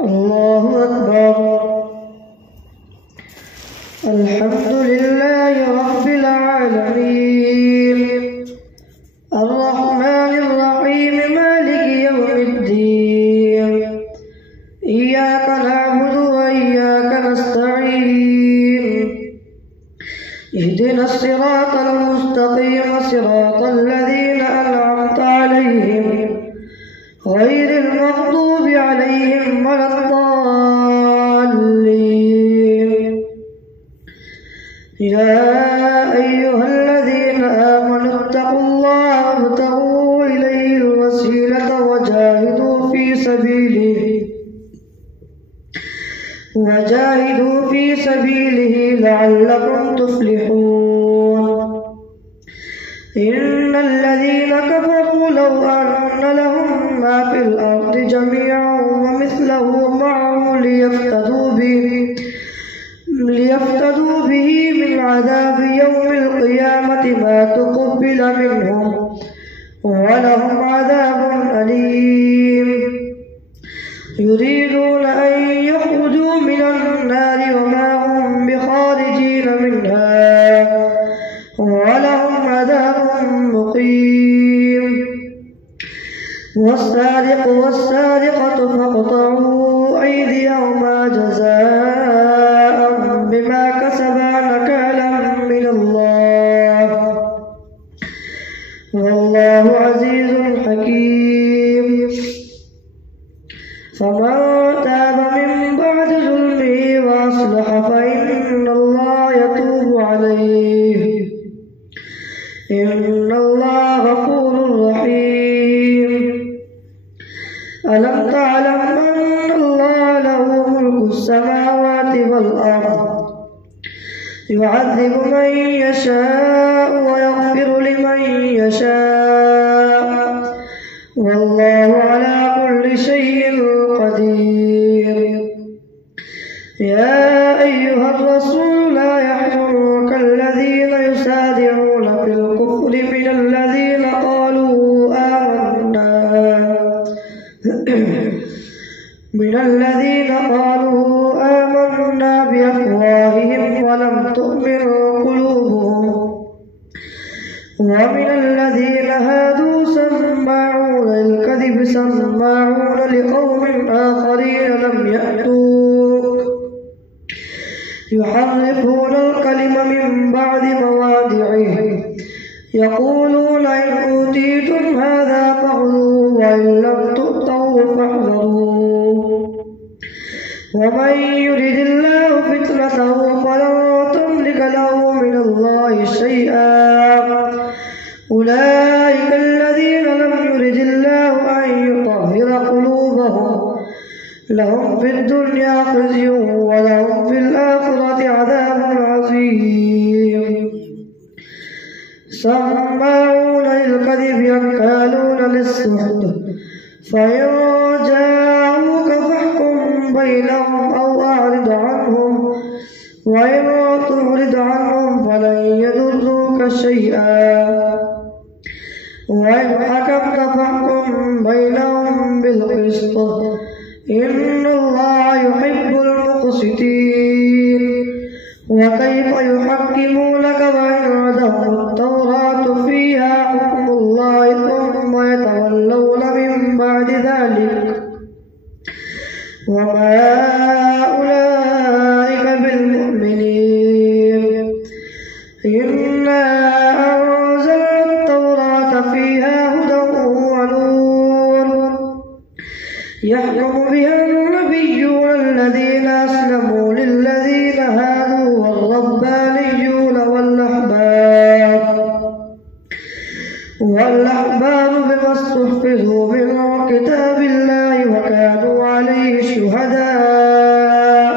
الله أكبر. الحمد لله رب العالمين الرحمن الرحيم مالك يوم الدين إياك نعبد وإياك نستعين اهدنا الصراط المستقيم صراط الذين أنعمت عليهم غير المغضوب عليهم ولا الضالين. يا أيها الذين آمنوا اتقوا الله وابتغوا إليه الوسيلة وجاهدوا في سبيله لعلكم تفلحون. إن الذين كفروا لو أن لهم ما في الأرض جميعا ومثله معه ليفتدوا به من عذاب يوم القيامة ما تقبل منهم ولهم عذاب أليم. يريدون أن يخرجوا من النار وما هم بخارجين منها ولهم عذاب مقيم. والسارق والسارقة فاقطعوا أيديهما جزاء بما كسبا نكالا من الله والله عزيز حكيم. فمن تاب من بعد ظلمه وأصلح فإن الله يتوب عليه إن الله غفور رحيم. ألم تعلم أن الله له ملك السماوات والأرض يعذب من يشاء ويغفر لمن يشاء والله على كل شيء قدير. يا أيها الرسول لا يحزنك الذين يسارعون في الكفر من الذين قالوا آمنا بأفواههم ولم تؤمن قلوبهم ومن الذين هادوا سماعون الكذب سماعون لقوم آخرين لم يأتوك يحرفون الكلم من بعد مواضعه يقولون إن أوتيتم هذا فخذوه وإن لم تؤتوا فاحذروا ومن يرد الله فتنته فلن تملك له من الله شيئا. أولئك الذين لم يرد الله أن يطهر قلوبهم لهم في الدنيا خزي ولهم في الآخرة عذاب عظيم. سماعون للكذب أكالون للسحت فإن جاءوك فاحكم بينهم أو أعرض عنهم وإن تعرض عنهم فلن يضروك شيئا وإن حكمت فاحكم بينهم بالقسط إن الله يحب المقسطين. وكيف يحكمونك وعندهم التوراة فيها حكم الله ثم يتولون من بعد ذلك وما أولئك بالمؤمنين. إنا أنزلنا التوراة فيها هدى ونور يحكم بها النبيون الذين أسلموا للذين هادوا والربانيون والأحبار بما استحفظوا من كتاب الله وكانوا عليه شهداء.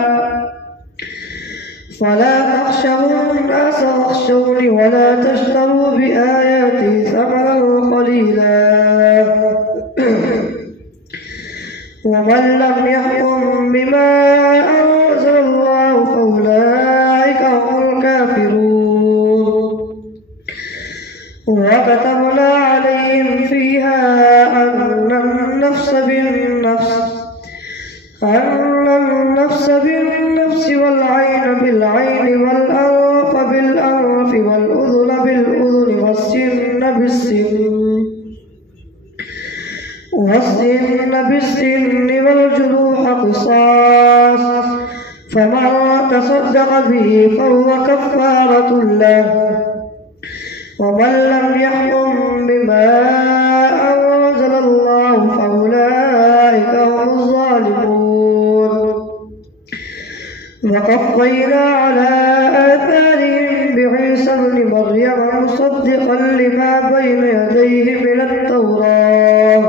فلا تخشوا الناس واخشوني ولا تشتروا بآياتي ثمنا قليلا ومن لم يحكم بما أنزل الله فأولئك هم الكافرون. وكتبنا عليهم فيها أن النفس بالنفس أن النفس بالنفس والعين بالعين والأنف بالأنف والأذن بالأذن والسن بالسن والجروح قصاص، فمن تصدق به فهو كفارة له، ومن لم يحكم بما أنزل الله فأولئك هم الظالمون. وقفينا على آثارهم بعيسى ابن مريم مصدقا لما بين يديه من التوراة،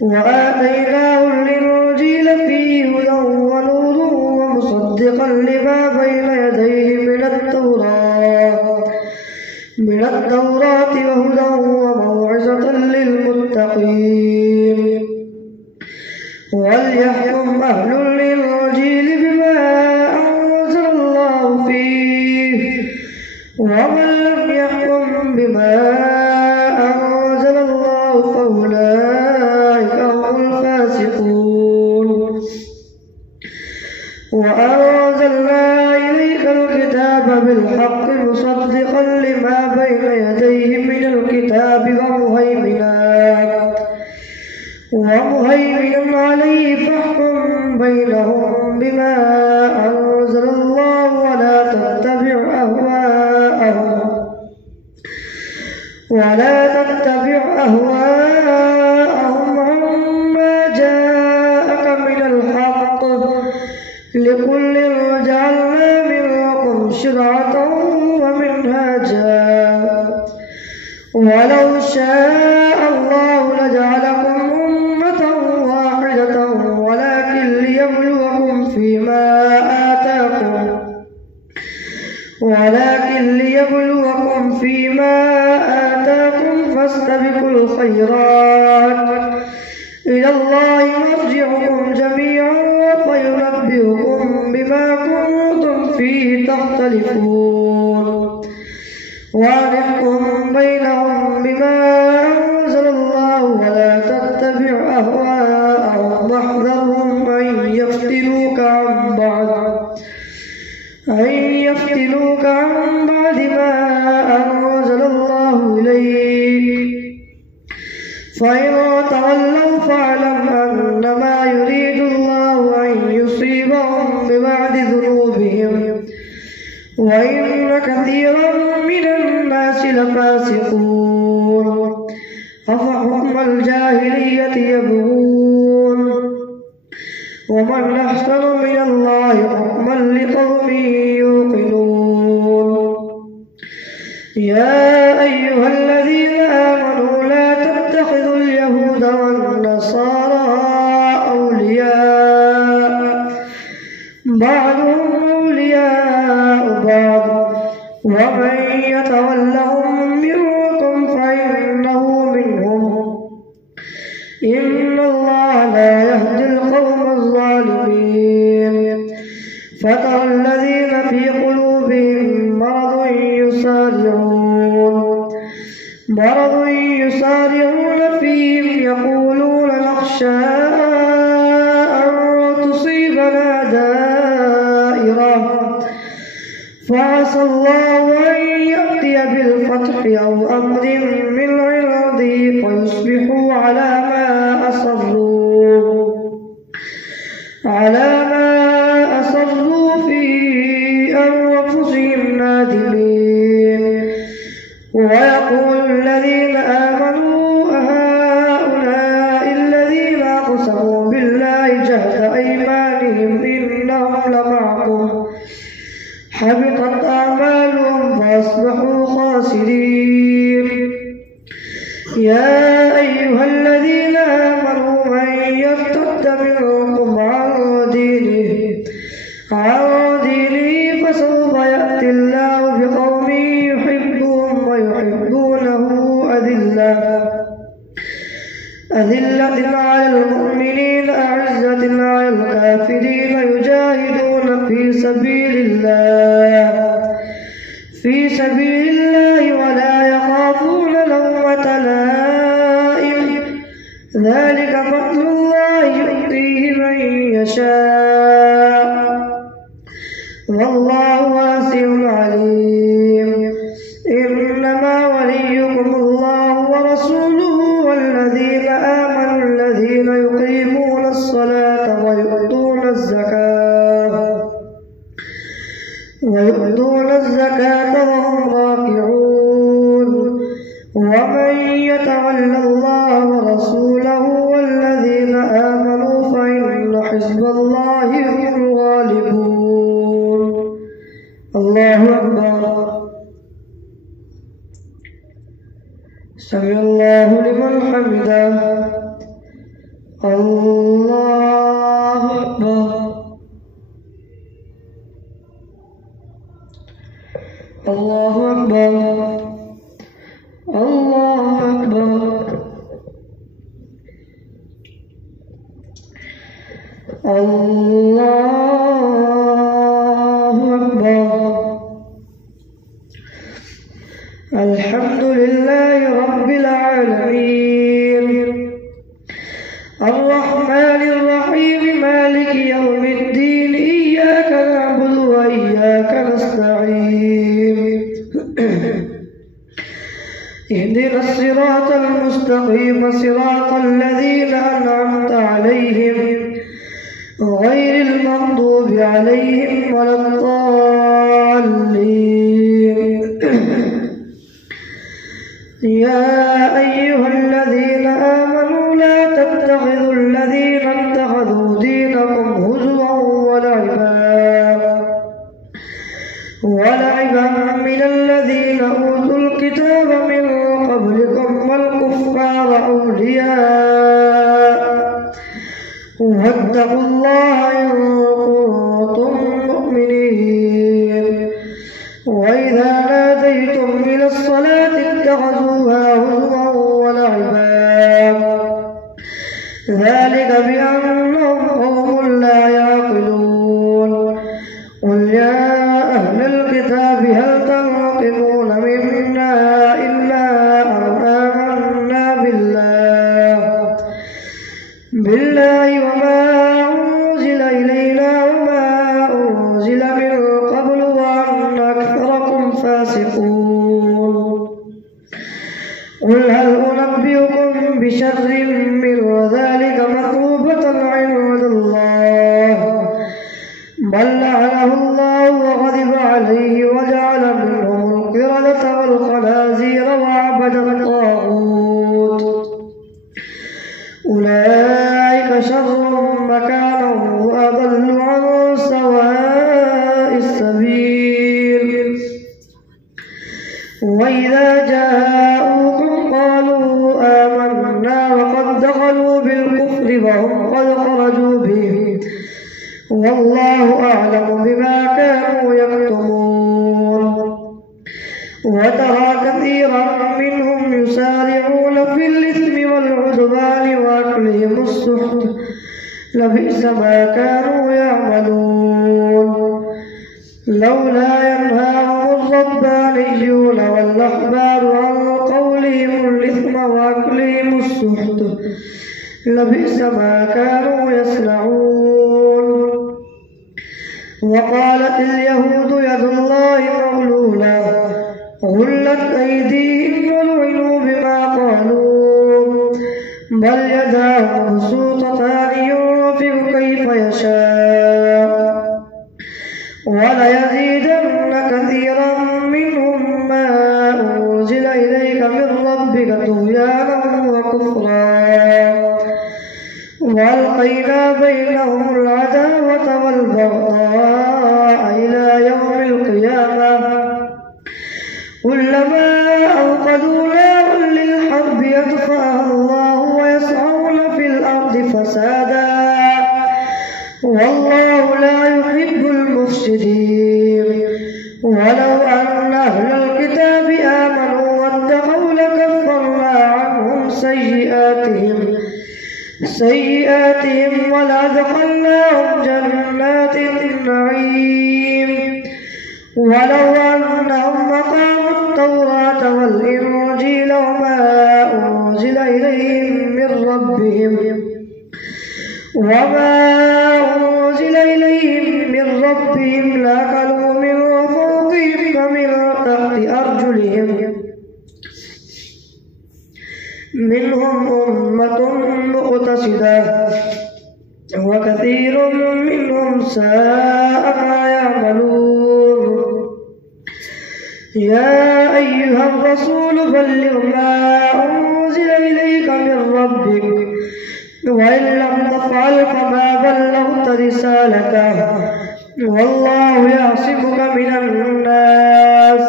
وآتيناه الإنجيل فيه هدى ونور ومصدقا لما بين يديه من التوراة وهدى وموعظة للمتقين. وليحكم أهل الإنجيل بما أنزل الله فيه، ومن لم يحكم بما أنزل الله فأولئك هم الفاسقون. وأنزلنا إليك الكتاب بالحق مصدقا لما بين يديه من الكتاب ومهيمنا عليه، فاحكم بينهم بما أنزل الله ولا تتبع أهواءهم عما جاءك من الحق، لكل جعلنا منكم شرعة ومنهاجا، ولو شاء الله لجعلكم أمة واحدة ولكن ليبلوكم فيما آتاكم فاستبقوا الخيرات، إلى الله مرجعكم جميعا فينبئكم بما كنتم فيه تختلفون. واحكم بينهم بما أنزل الله ولا تتبع أهواءهم واحذرهم أن يفتنوك عن بعد ما أنزل الله إليك، فإن تولوا فاعلم أنما يريد الله أن يصيبهم ببعض ذنوبهم، وإن كثيرا من الناس لفاسقون. أفحكم الجاهلية يبغون، ومن أحسن من الله حكما لقوم يوقنون. يا أيها الذين آمنوا لا تتخذوا اليهود والنصارى أولياء، بعضهم أولياء بعض، ومن يتولهم منكم فإنه منهم، إن الله لا يهدي القوم الظالمين. فترى الذين في قلوبهم مرض يسارعون فيهم يقولون نخشى أن تصيبنا دائرة، فعسى الله أن يأتي بالفتح أو أمر من عنده فيصبحوا على ما أصروا في أنفسهم نادمين. ويقول الذين آمنوا أهؤلاء الذين أقسموا بالله جهد أيمانهم إنهم لمعكم، حبطت أعمالهم فأصبحوا خاسرين. يا أيها الذين آمنوا من يرتد منكم عن دينه فسوف يأتي الله بقوم يحبهم ويحبونه أذلة على المؤمنين أعزة على الكافرين يجاهدون في سبيل الله ولا يخافون لومة لائم، ذلك فضل الله يؤتيه الذين يقيمون الصلاة ويؤتون الزكاة وهم راكعون ومن يتول الله ورسوله والذين آمنوا فإن حزب الله هم الغالبون. الله أكبر. سمع الله لمن حمده. الله أكبر. الله أكبر. الله أكبر. الله أكبر. الحمد لله رب العالمين الرحمن الرحيم مالك يوم الدين إياك نعبد وإياك نستعين اهدنا الصراط المستقيم صراط الذين أنعمت عليهم غير المغضوب عليهم ولا الضالين. يا أيها الذين آمنوا لا تتخذوا الذين اتخذوا دينكم هزوا ولعبا من الذين أوتوا الكتاب من قبلكم والكفار أولياء واتقوا الله إن كنتم مؤمنين. وإذا ناديتم إلى الصلاة اتخذوها هزوا ولعبا ذلك بأنهم قوم لا يعقلون. قل يا أهل الكتاب هل تنقمون منا إلا أن آمنا بالله وما أنزل إلينا وما أنزل من قبل وأن أكثركم فاسقون. قل هل أنبئكم بشر من ذلك مثوبة عند الله بل لعنه الله وغضب عليه وجعل منهم القردة والخنازير وعبد الطاغوت أولئك شر مكانا وأضل عن سواء السبيل. وإذا جاءوكم قالوا آمنا وقد دخلوا بالكفر وهم قد خرجوا به والله أعلم بما كانوا يكتمون. وترى كثيرا منهم يسارعون في الإثم والعدوان وأكلهم السحت لبئس ما كانوا يعملون. لولا ينهاهم الربانيون والأحبار عن قولهم الإثم وأكلهم السحت لبئس ما كانوا يصنعون. وقالت اليهود يد الله مغلولة غلت أيديهم ولعنوا بما قالوا بل يداه مبسوطتان ينفق كيف يشاء وليزيدن كثيرا منهم ما أنزل إليك من ربك طغيانا وكفرا وألقينا بينهم العداوة والبغضاء إلى يوم القيامة كلما أوقدوا نارا للحرب يطفئها الله ويسعون في الأرض فسادا والله لا يحب المفسدين. ولو أن أهل الكتاب آمنوا واتقوا لكفرنا عنهم سيئاتهم ولأدخلناهم جنات النعيم. ولو أنهم أقاموا التوراة والإنجيل وما أنزل إليهم من ربهم لأكلوا من فوقهم ومن تحت أرجلهم منهم أمة مقتصدة فاسدة وكثير منهم ساء ما يعملون. يا أيها الرسول بلغ ما أنزل إليك من ربك وإن لم تفعل فما بلغت رسالته والله يعصمك من الناس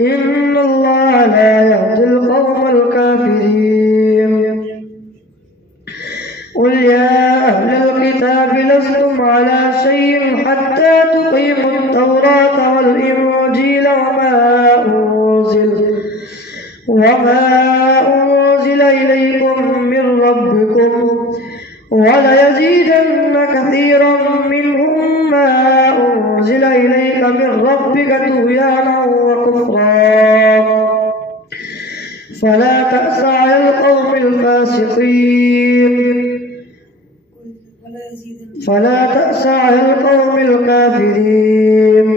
إن الله لا يهدي القوم الكافرين. قل يا أهل الكتاب لستم على شيء حتى تقيموا التوراة والإنجيل وما أنزل إليكم من ربكم وليزيدن كثيرا منهم ما أنزل إليك من ربك طغيانا وكفرا فلا تأس على القوم الفاسقين فلا تأس على القوم الكافرين.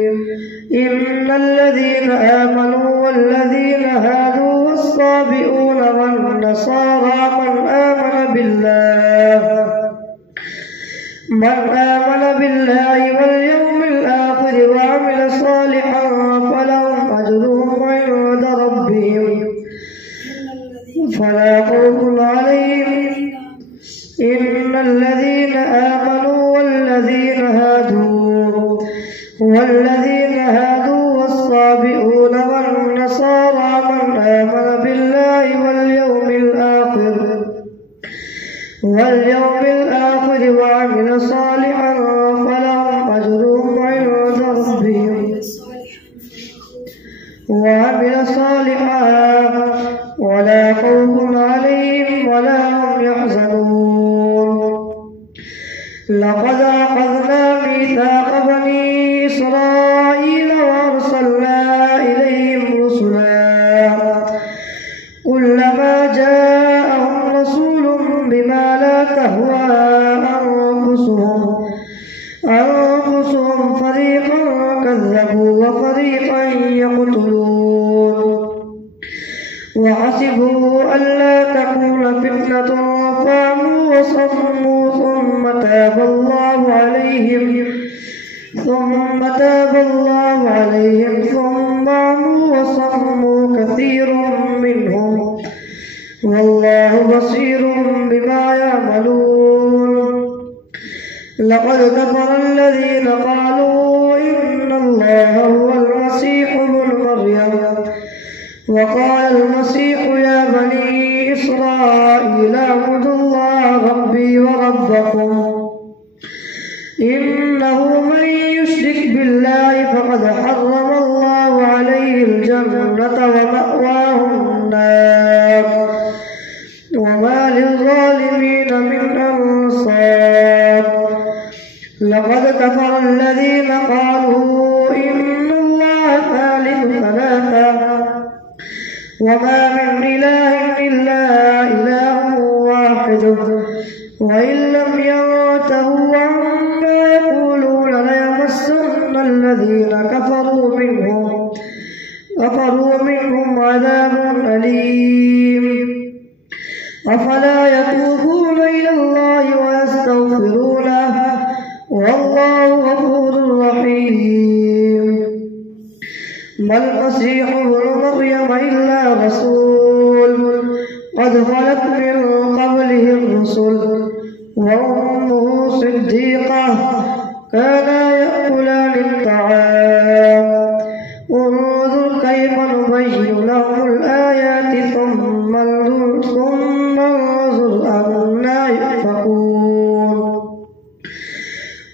إن الذين آمنوا والذين هادوا والصابئون والنصارى من آمن بالله واليوم الآخر وعمل صالحا فلهم أجرهم عند ربهم فلا خوف عليهم. إن الذين آمنوا والذين هادوا والصابئون والنصارى من آمن بالله واليوم الآخر وعمل صالحا فلهم أجرهم عند ربهم ولا خوف عليهم ولا هم يحزنون. لقد أخذنا ميثاق بني إسرائيل وأرسلنا إليهم رسلا كلما جاءهم رسول بما لا تهوى أنفسهم فريقا كذبوا وفريقا يقتلون وحسبوا ألا تكون فتنة فعموا وصموا ثم تاب الله عليهم ثم عموا وصموا كثير منهم والله بصير بما يعملون. لقد كفر الذين قالوا إن الله هو المسيح ابن مريم وقال المسيح يا بني إسرائيل اعبدوا الله ربي وربكم إنه من يشرك بالله فقد حرم الله عليه الجنة ومأواه النار وما للظالمين من أنصار. لقد كفر الذين قالوا إن الله ثالث ثلاثة وما من إله إلا إله واحد وإن لم ينتهوا عما يقولون ليمسن الذين كفروا منهم عذاب أليم. أفلا يتوبون إلى الله ويستغفرونه والله غفور رحيم. ما المسيح ابن مريم إلا رسول قد خلت من قبله الرسل وأمه صديقة كانا يأكلان الطعام انظر كيف نبين لهم الآيات ثم انظر أنا يؤفكون.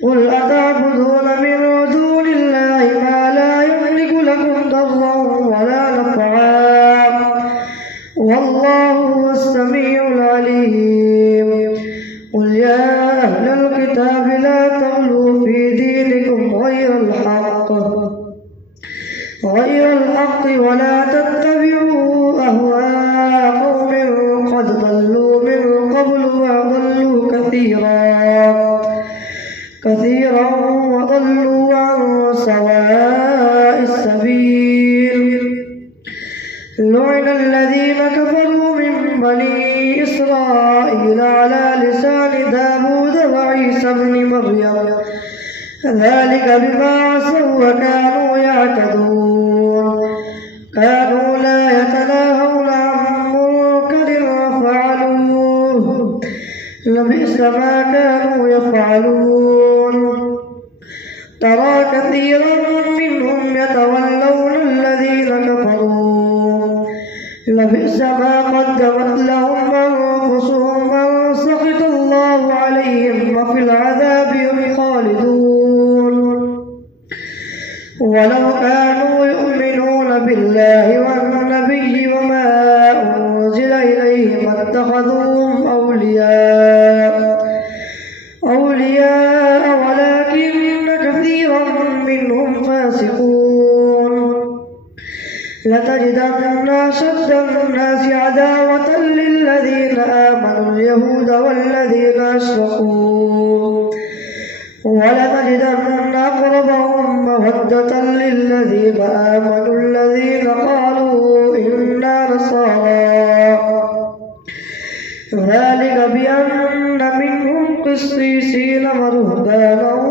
قل أتعبدون من دون الله ما لا يملك لكم ضرا ولا نفعا والله هو السميع العليم. قل يا أهل الكتاب لا تغلوا في دينكم غير الحق ولا تتبعوا أهواء قوم قد ضلوا من قبل وضلوا كثيرا وضلوا عن سواء السبيل. لعن الذين كفروا من بني إسرائيل على عيسى ابن مريم ذلك بما عصوا وكانوا يعتدون كانوا لا يتناهون عن منكر فعلوه لبئس ما كانوا يفعلون ترى كثيرا منهم يتولون الذين كفروا لبئس ما قدمت لهم أنفسهم أن سخط الله عليهم وفي العذاب هم خالدون ولو كانوا يؤمنون بالله والنبي وما أنزل إليه ما اتخذوهم أولياء ولكن كثيرا منهم فاسقون لتجدن أشد الناس عداوة للذين آمنوا اليهود والذين أشركوا ولتجدن أقربهم مودة للذين آمنوا الذين قالوا إنا نصارى ذلك بأن منهم قسيسين ورهبانا